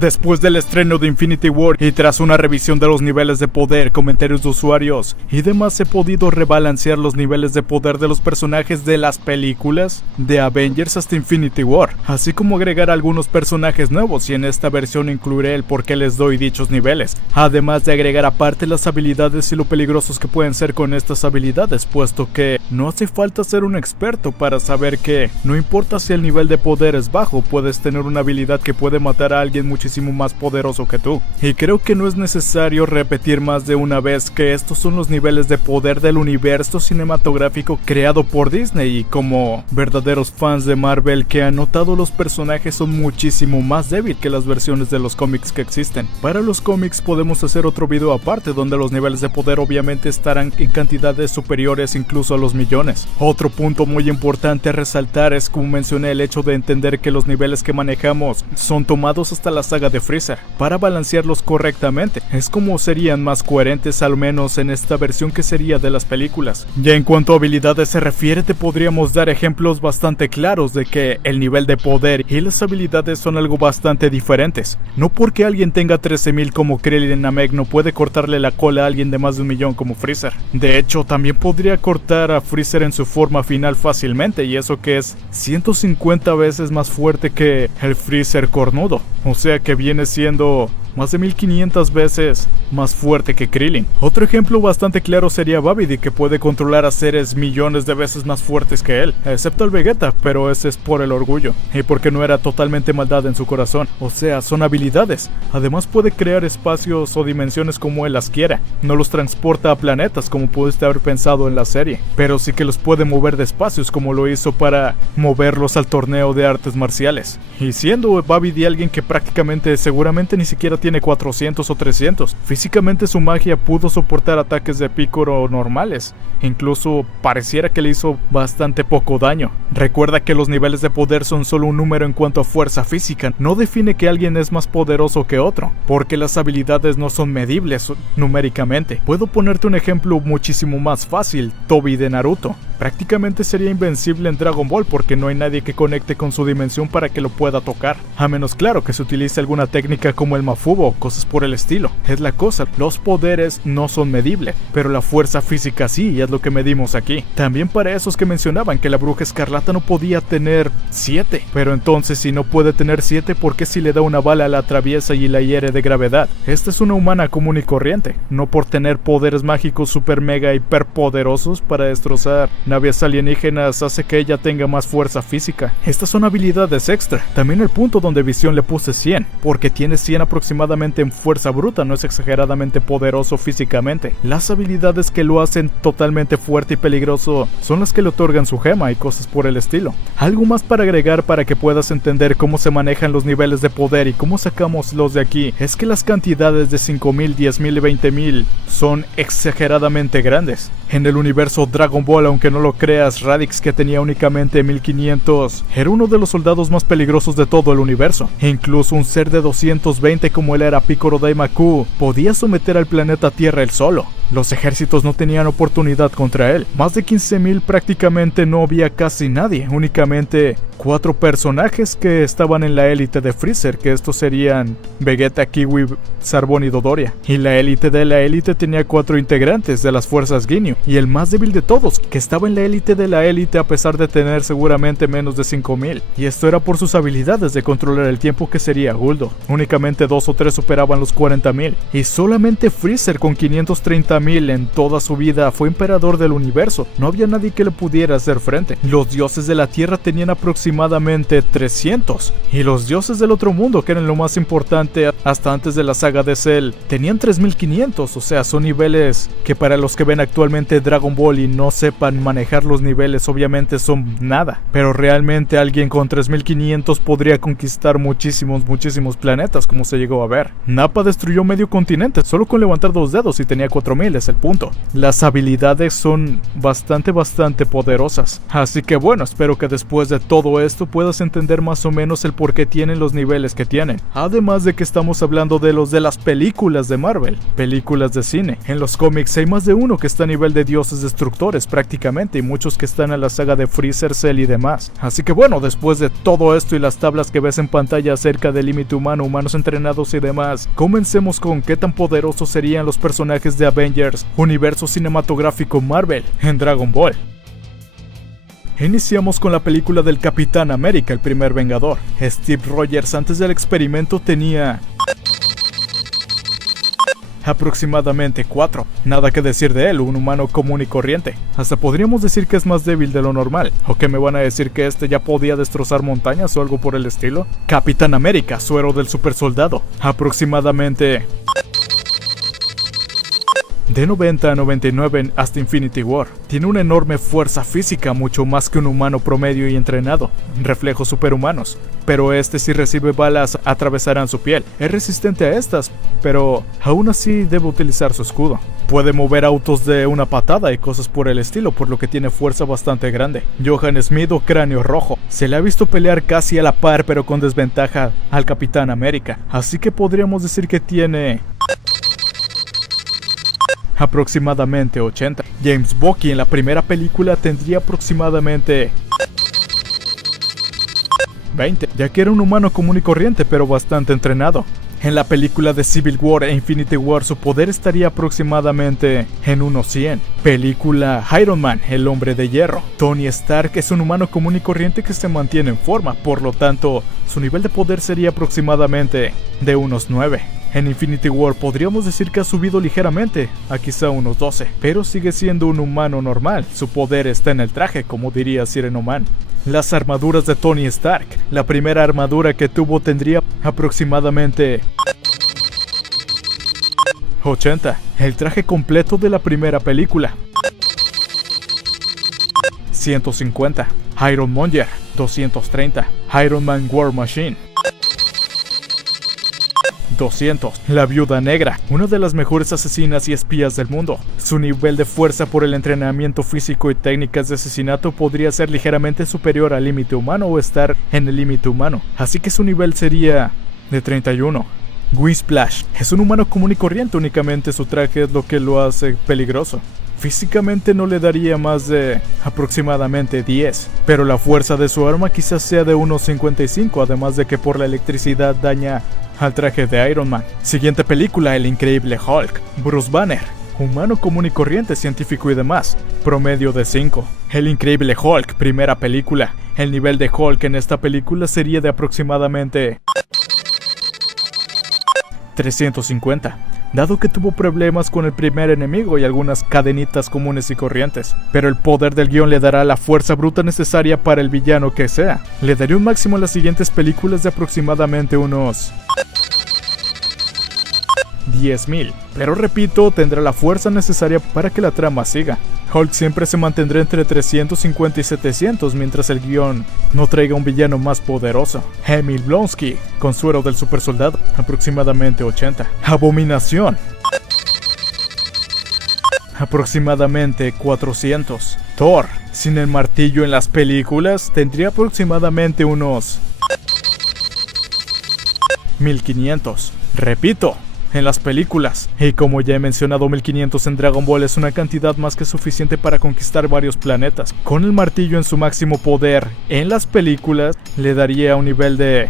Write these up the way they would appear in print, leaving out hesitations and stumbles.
Después del estreno de Infinity War y tras una revisión de los niveles de poder, comentarios de usuarios y demás, he podido rebalancear los niveles de poder de los personajes de las películas de Avengers hasta Infinity War, así como agregar algunos personajes nuevos, y en esta versión incluiré el por qué les doy dichos niveles, además de agregar aparte las habilidades y lo peligrosos que pueden ser con estas habilidades, puesto que no hace falta ser un experto para saber que no importa si el nivel de poder es bajo, puedes tener una habilidad que puede matar a alguien muchísimo más poderoso que tú. Y creo que no es necesario repetir más de una vez que estos son los niveles de poder del universo cinematográfico creado por Disney, y como verdaderos fans de Marvel que han notado, los personajes son muchísimo más débiles que las versiones de los cómics que existen. Para los cómics podemos hacer otro video aparte donde los niveles de poder obviamente estarán en cantidades superiores incluso a los millones. Otro punto muy importante a resaltar es, como mencioné, el hecho de entender que los niveles que manejamos son tomados hasta la saga de Freezer para balancearlos correctamente. Es como serían más coherentes, al menos en esta versión que sería de las películas. Ya en cuanto a habilidades se refiere, te podríamos dar ejemplos bastante claros de que el nivel de poder y las habilidades son algo bastante diferentes. No porque alguien tenga 13.000 como Krillin Namek no puede cortarle la cola a alguien de más de 1.000.000 como Freezer. De hecho, también podría cortar a Freezer en su forma final fácilmente, y eso que es 150 veces más fuerte que el Freezer cornudo. O sea que viene siendo más de 1500 veces más fuerte que Krillin. Otro ejemplo bastante claro sería Babidi, que puede controlar a seres millones de veces más fuertes que él, excepto el Vegeta, pero ese es por el orgullo y porque no era totalmente maldad en su corazón. O sea, son habilidades. Además puede crear espacios o dimensiones como él las quiera. No los transporta a planetas como pudiste haber pensado en la serie, pero sí que los puede mover de espacios, como lo hizo para moverlos al torneo de artes marciales. Y siendo Babidi alguien que prácticamente seguramente ni siquiera tiene 400 o 300, físicamente su magia pudo soportar ataques de Piccolo normales. Incluso pareciera que le hizo bastante poco daño. Recuerda que los niveles de poder son solo un número en cuanto a fuerza física. No define que alguien es más poderoso que otro, porque las habilidades no son medibles numéricamente. Puedo ponerte un ejemplo muchísimo más fácil: Tobi de Naruto. Prácticamente sería invencible en Dragon Ball porque no hay nadie que conecte con su dimensión para que lo pueda tocar. A menos, claro, que se utilice alguna técnica como el Mafubo o cosas por el estilo. Es la cosa, los poderes no son medibles, pero la fuerza física sí, y es lo que medimos aquí. También para esos que mencionaban que la Bruja Escarlata no podía tener 7. Pero entonces, si no puede tener 7, ¿por qué si le da una bala la atraviesa y la hiere de gravedad? Esta es una humana común y corriente, no por tener poderes mágicos super mega hiper poderosos para destrozar naves alienígenas hace que ella tenga más fuerza física. Estas son habilidades extra. También el punto donde Visión le puse 100, porque tiene 100 aproximadamente en fuerza bruta, no es exageradamente poderoso físicamente. Las habilidades que lo hacen totalmente fuerte y peligroso son las que le otorgan su gema y cosas por el estilo. Algo más para agregar para que puedas entender cómo se manejan los niveles de poder y cómo sacamos los de aquí, es que las cantidades de 5.000, 10.000 y 20.000 son exageradamente grandes. En el universo Dragon Ball, aunque no lo creas, Raditz, que tenía únicamente 1500, era uno de los soldados más peligrosos de todo el universo. E incluso un ser de 220 como él era Piccolo Daimaku podía someter al planeta Tierra él solo. Los ejércitos no tenían oportunidad contra él. Más de 15.000 prácticamente no había casi nadie, únicamente 4 personajes que estaban en la élite de Freezer, que estos serían Vegeta, Kiwi, Zarbon y Dodoria. Y la élite de la élite tenía 4 integrantes de las fuerzas Ginyu, y el más débil de todos, que estaba en la élite de la élite a pesar de tener seguramente menos de 5.000. Y esto era por sus habilidades de controlar el tiempo, que sería Guldo. Únicamente 2 o 3 superaban los 40.000. Y solamente Freezer con 530.000 en toda su vida fue emperador del universo. No había nadie que le pudiera hacer frente. Los dioses de la tierra tenían aproximadamente 300. Y los dioses del otro mundo, que eran lo más importante hasta antes de la saga de Cell, tenían 3.500. O sea, son niveles que para los que ven actualmente Dragon Ball y no sepan manejar los niveles, obviamente son nada. Pero realmente alguien con 3.500 podría conquistar muchísimos planetas, como se llegó a ver. Nappa destruyó medio continente solo con levantar 2 dedos y tenía 4.000. 4000 es el punto. Las habilidades son bastante poderosas. Así que bueno, espero que después de todo esto puedas entender más o menos el por qué tienen los niveles que tienen. Además de que estamos hablando de los de las películas de Marvel, películas de cine. En los cómics hay más de uno que está a nivel de dioses destructores prácticamente, y muchos que están en la saga de Freezer, Cell y demás. Así que bueno, después de todo esto y las tablas que ves en pantalla acerca del límite humano, humanos entrenados y demás, comencemos con qué tan poderosos serían los personajes de Avengers, universo cinematográfico Marvel, en Dragon Ball. Iniciamos con la película del Capitán América, el primer Vengador. Steve Rogers antes del experimento tenía aproximadamente 4. Nada que decir de él, un humano común y corriente. Hasta podríamos decir que es más débil de lo normal. ¿O que me van a decir que este ya podía destrozar montañas o algo por el estilo? Capitán América, suero del super soldado. Aproximadamente de 90 a 99 hasta Infinity War. Tiene una enorme fuerza física, mucho más que un humano promedio y entrenado. Reflejos superhumanos. Pero este, si recibe balas, atravesarán su piel. Es resistente a estas, pero aún así debe utilizar su escudo. Puede mover autos de una patada y cosas por el estilo, por lo que tiene fuerza bastante grande. Johann Smith o Cráneo Rojo. Se le ha visto pelear casi a la par, pero con desventaja al Capitán América. Así que podríamos decir que tiene aproximadamente 80. James Bucky en la primera película tendría aproximadamente 20, ya que era un humano común y corriente pero bastante entrenado. En la película de Civil War e Infinity War su poder estaría aproximadamente en unos 100. Película Iron Man, el hombre de hierro. Tony Stark es un humano común y corriente que se mantiene en forma, por lo tanto su nivel de poder sería aproximadamente de unos 9. En Infinity War podríamos decir que ha subido ligeramente, a quizá unos 12, pero sigue siendo un humano normal. Su poder está en el traje, como diría Sirenoman. Las armaduras de Tony Stark. La primera armadura que tuvo tendría aproximadamente 80. El traje completo de la primera película 150. Iron Monger 230. Iron Man War Machine 200. La Viuda Negra, una de las mejores asesinas y espías del mundo. Su nivel de fuerza por el entrenamiento físico y técnicas de asesinato podría ser ligeramente superior al límite humano o estar en el límite humano, así que su nivel sería de 31. Whisplash es un humano común y corriente, únicamente su traje es lo que lo hace peligroso. Físicamente no le daría más de aproximadamente 10, pero la fuerza de su arma quizás sea de unos 55, además de que por la electricidad daña al traje de Iron Man. Siguiente película, El Increíble Hulk. Bruce Banner, humano común y corriente, científico y demás, promedio de 5. El Increíble Hulk, primera película. El nivel de Hulk en esta película sería de aproximadamente 350. Dado que tuvo problemas con el primer enemigo y algunas cadenitas comunes y corrientes, pero el poder del guión le dará la fuerza bruta necesaria para el villano que sea. Le daría un máximo en las siguientes películas de aproximadamente unos 10.000, pero repito, tendrá la fuerza necesaria para que la trama siga. Hulk siempre se mantendrá entre 350 y 700 mientras el guión no traiga un villano más poderoso. Emil Blonsky, con suero del super soldado, aproximadamente 80. Abominación, aproximadamente 400. Thor, sin el martillo en las películas, tendría aproximadamente unos 1500. Repito, en las películas. Y como ya he mencionado, 1500 en Dragon Ball es una cantidad más que suficiente para conquistar varios planetas. Con el martillo en su máximo poder en las películas, le daría un nivel de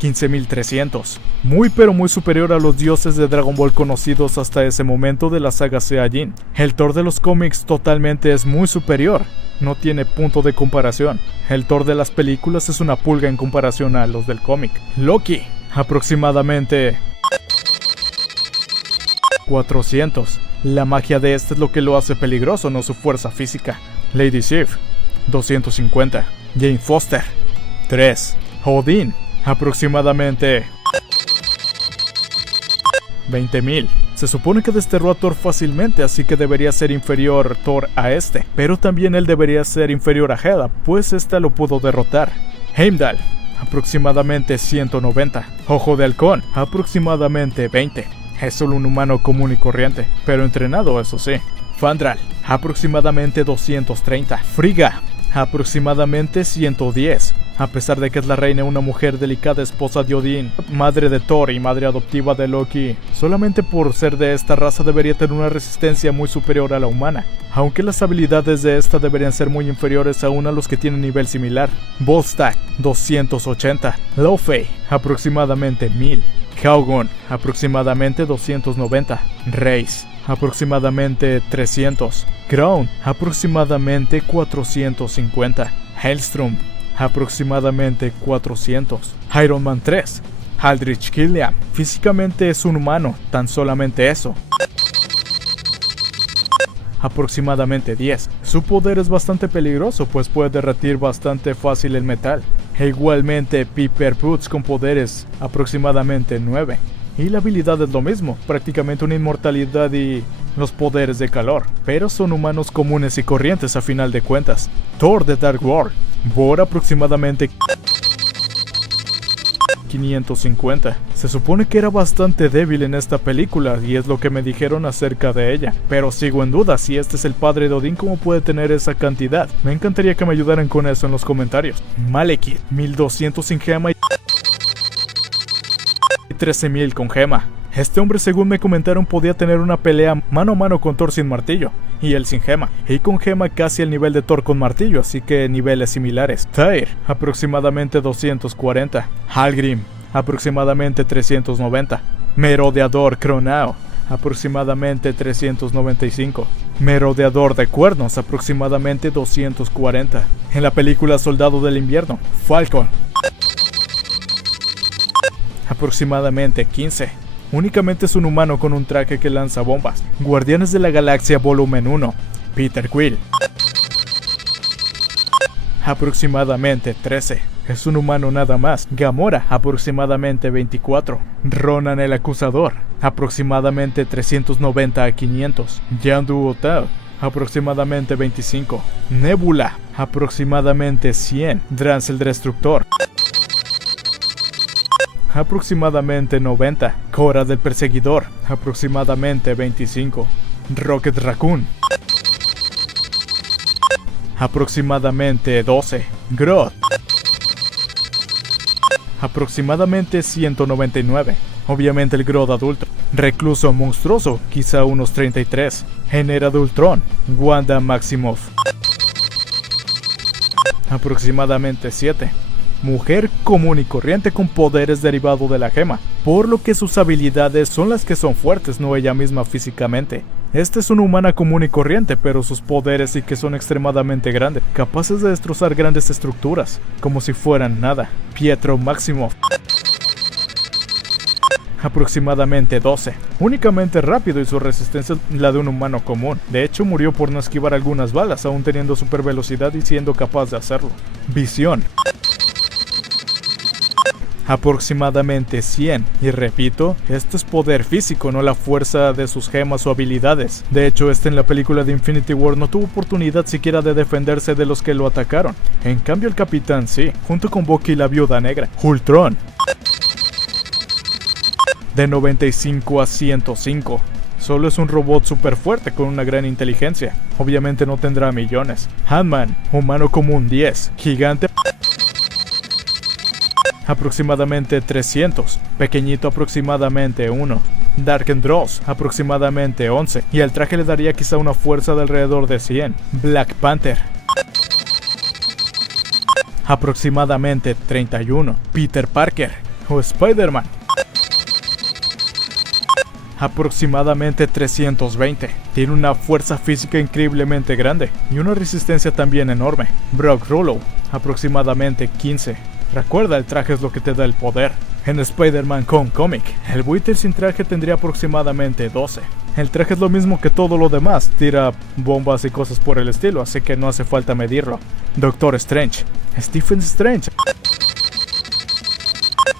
15.300. Muy pero muy superior a los dioses de Dragon Ball conocidos hasta ese momento de la saga Saiyajin. El Thor de los cómics totalmente es muy superior. No tiene punto de comparación. El Thor de las películas es una pulga en comparación a los del cómic. Loki, aproximadamente 400. La magia de este es lo que lo hace peligroso, no su fuerza física. Lady Sif, 250. Jane Foster, 3. Odin, aproximadamente 20.000. Se supone que desterró a Thor fácilmente, así que debería ser inferior Thor a este. Pero también él debería ser inferior a Hela, pues esta lo pudo derrotar. Heimdall, aproximadamente 190. Ojo de Halcón, aproximadamente 20. es solo un humano común y corriente, pero entrenado, eso sí. Fandral, aproximadamente 230. Frigga, aproximadamente 110. A pesar de que es la reina, una mujer delicada, esposa de Odín, madre de Thor y madre adoptiva de Loki, solamente por ser de esta raza debería tener una resistencia muy superior a la humana, aunque las habilidades de esta deberían ser muy inferiores aún a los que tienen nivel similar. Volstagg, 280. Laufey, aproximadamente 1000. Haugon, aproximadamente 290. Reis, aproximadamente 300. Ground, aproximadamente 450. Hellstrom, aproximadamente 400. Iron Man 3, Aldrich Killian, físicamente es un humano, tan solamente eso. Aproximadamente 10. Su poder es bastante peligroso, pues puede derretir bastante fácil el metal. E igualmente Piper Potts con poderes aproximadamente 9. Y la habilidad es lo mismo, prácticamente una inmortalidad y los poderes de calor, pero son humanos comunes y corrientes a final de cuentas. Thor de Dark World, Bor aproximadamente 550. Se supone que era bastante débil en esta película y es lo que me dijeron acerca de ella, pero sigo en duda si este es el padre de Odín, cómo puede tener esa cantidad. Me encantaría que me ayudaran con eso en los comentarios. Malekith, 1200 sin gema y 13.000 con gema. Este hombre, según me comentaron, podía tener una pelea mano a mano con Thor sin martillo, y él sin gema, y con gema casi al nivel de Thor con martillo, así que niveles similares. Tyr, aproximadamente 240. Halgrim, aproximadamente 390. Merodeador Cronao, aproximadamente 395. Merodeador de Cuernos, aproximadamente 240. En la película Soldado del Invierno, Falcon, aproximadamente 15. Únicamente es un humano con un traje que lanza bombas. Guardianes de la Galaxia Volumen 1, Peter Quill, aproximadamente 13. Es un humano nada más. Gamora, aproximadamente 24. Ronan el Acusador, aproximadamente 390 a 500. Yandu Otao, aproximadamente 25. Nebula, aproximadamente 100. Drans el Destructor, aproximadamente 90. Korra del Perseguidor, aproximadamente 25. Rocket Raccoon, aproximadamente 12. Grodd, aproximadamente 199. Obviamente el Grodd adulto. Recluso monstruoso, quizá unos 33. Genera de Ultron, Wanda Maximoff, aproximadamente 7. Mujer común y corriente con poderes derivados de la gema, por lo que sus habilidades son las que son fuertes, no ella misma físicamente. Esta es una humana común y corriente, pero sus poderes sí que son extremadamente grandes, capaces de destrozar grandes estructuras, como si fueran nada. Pietro Maximoff, aproximadamente 12. Únicamente rápido y su resistencia es la de un humano común. De hecho, murió por no esquivar algunas balas, aún teniendo super velocidad y siendo capaz de hacerlo. Visión, aproximadamente 100. Y repito, esto es poder físico, no la fuerza de sus gemas o habilidades. De hecho, en la película de Infinity War no tuvo oportunidad siquiera de defenderse de los que lo atacaron. En cambio el Capitán sí, junto con Bucky y la Viuda Negra. Ultron, de 95 a 105. Solo es un robot super fuerte con una gran inteligencia. Obviamente no tendrá millones. Ant-Man, humano común 10. Gigante, aproximadamente 300. Pequeñito, aproximadamente 1. Dark Dross, aproximadamente 11. Y al traje le daría quizá una fuerza de alrededor de 100. Black Panther, aproximadamente 31. Peter Parker o Spider-Man, aproximadamente 320. Tiene una fuerza física increíblemente grande y una resistencia también enorme. Brock Rollo, aproximadamente 15. Recuerda, el traje es lo que te da el poder. En Spider-Man Homecoming, el buitre sin traje tendría aproximadamente 12. El traje es lo mismo que todo lo demás, tira bombas y cosas por el estilo, así que no hace falta medirlo. Doctor Strange, Stephen Strange,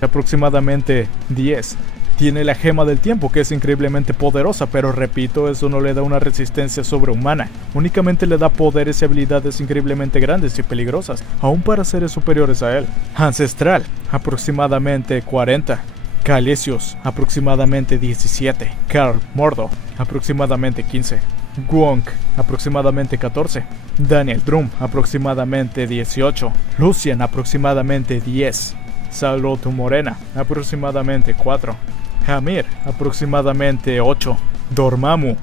aproximadamente 10. Tiene la gema del tiempo, que es increíblemente poderosa, pero repito, eso no le da una resistencia sobrehumana. Únicamente le da poderes y habilidades increíblemente grandes y peligrosas, aún para seres superiores a él. Ancestral, aproximadamente 40. Calesius, aproximadamente 17. Karl Mordo, aproximadamente 15. Wong, aproximadamente 14. Daniel Drum, aproximadamente 18. Lucian, aproximadamente 10. Saloto Morena, aproximadamente 4. Hamir, aproximadamente 8. Dormammu,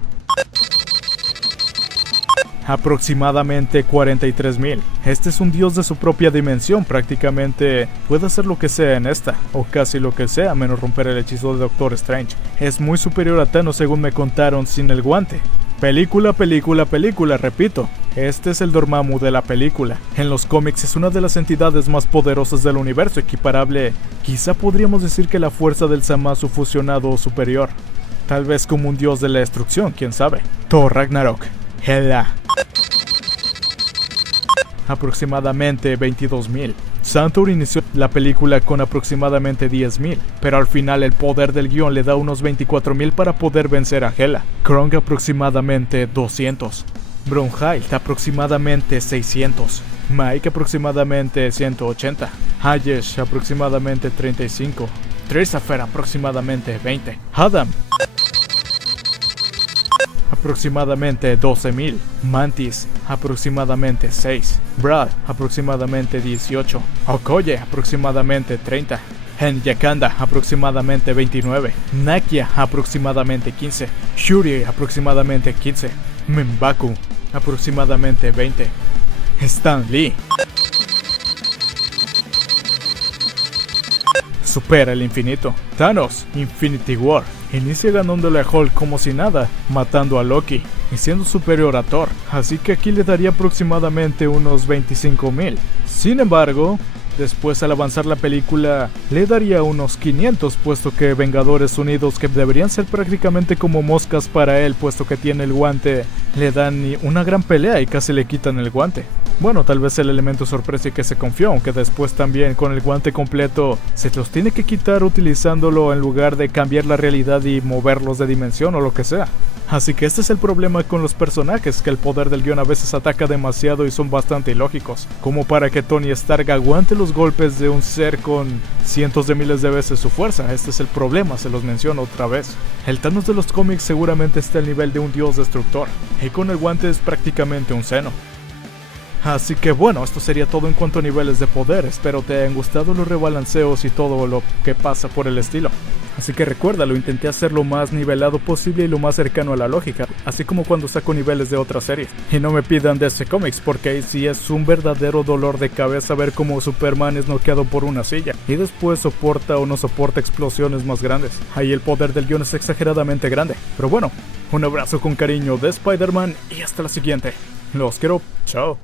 aproximadamente 43.000. Este es un dios de su propia dimensión, prácticamente puede hacer lo que sea en esta, o casi lo que sea, menos romper el hechizo de Doctor Strange. Es muy superior a Thanos según me contaron sin el guante. Película, repito. Este es el Dormammu de la película. En los cómics es una de las entidades más poderosas del universo, equiparable, quizá podríamos decir que la fuerza del Zamasu fusionado o superior. Tal vez como un dios de la destrucción, quién sabe. Thor Ragnarok. Hela, aproximadamente 22.000. Santor inició la película con aproximadamente 10.000, pero al final el poder del guión le da unos 24.000 para poder vencer a Hela. Krong aproximadamente 200. Brunhild aproximadamente 600. Mike aproximadamente 180. Hayesh aproximadamente 35. Trisafer aproximadamente 20. Adam aproximadamente 12.000. Mantis aproximadamente 6. Brad aproximadamente 18. Okoye aproximadamente 30. Yakanda aproximadamente 29. Nakia aproximadamente 15. Shuri aproximadamente 15. M'Baku aproximadamente 20. Stan Lee supera el infinito. Thanos, Infinity War, inicia ganándole a Hulk como si nada, matando a Loki y siendo superior a Thor, así que aquí le daría aproximadamente unos 25.000. Sin embargo, después al avanzar la película le daría unos 500, puesto que Vengadores Unidos, que deberían ser prácticamente como moscas para él, puesto que tiene el guante, le dan una gran pelea y casi le quitan el guante. Bueno, tal vez el elemento sorpresa y que se confió, aunque después también con el guante completo se los tiene que quitar utilizándolo en lugar de cambiar la realidad y moverlos de dimensión o lo que sea. Así que este es el problema con los personajes, que el poder del guión a veces ataca demasiado y son bastante ilógicos, como para que Tony Stark aguante los golpes de un ser con cientos de miles de veces su fuerza. Este es el problema, se los menciono otra vez. El Thanos de los cómics seguramente está al nivel de un dios destructor, y con el guante es prácticamente un seno. Así que bueno, esto sería todo en cuanto a niveles de poder. Espero te hayan gustado los rebalanceos y todo lo que pasa por el estilo. Así que recuerda, lo intenté hacer lo más nivelado posible y lo más cercano a la lógica, así como cuando saco niveles de otras series. Y no me pidan de ese cómics, porque ahí sí es un verdadero dolor de cabeza ver cómo Superman es noqueado por una silla y después soporta o no soporta explosiones más grandes. Ahí el poder del guión es exageradamente grande. Pero bueno, un abrazo con cariño de Spider-Man y hasta la siguiente. Los quiero, chao.